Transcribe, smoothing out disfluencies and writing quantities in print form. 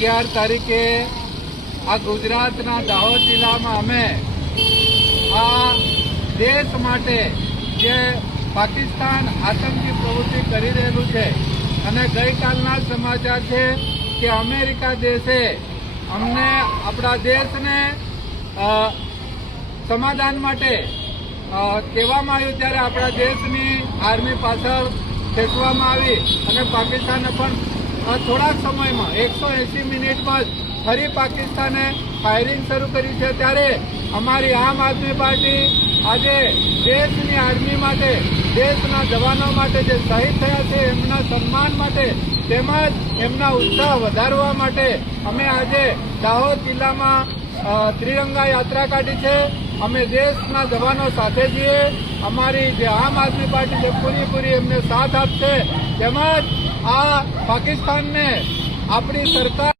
11 તારીખે આ ગુજરાતના દાહોદ જિલ્લામાં અમે આ દેશ માટે જે પાકિસ્તાન આતંકી પ્રવૃત્તિ કરી રહેલું છે અને ગઈકાલના સમાચાર છે કે અમેરિકા દેશે અમને આપણા દેશને સમાધાન માટે કહેવામાં આવ્યું ત્યારે આપણા દેશની આર્મી પાછળ ફેંકવામાં આવી અને પાકિસ્તાને પણ થોડાક સમયમાં 180 મિનિટમાં જ ફરી પાકિસ્તાને ફાયરિંગ શરૂ કરી છે। ત્યારે અમારી આમ આદમી પાર્ટી આજે દેશની આર્મી માટે, દેશના જવાનો માટે જે શહીદ થયા છે એમના સન્માન માટે તેમજ એમના ઉત્સાહ વધારવા માટે અમે આજે દાહોદ જિલ્લામાં ત્રિરંગા યાત્રા કાઢી છે। અમે દેશના જવાનો સાથે છીએ। અમારી જે આમ આદમી પાર્ટી છે પૂરી એમને સાથ આપશે। તેમજ આ પાકિસ્તાનને આપણી સરકાર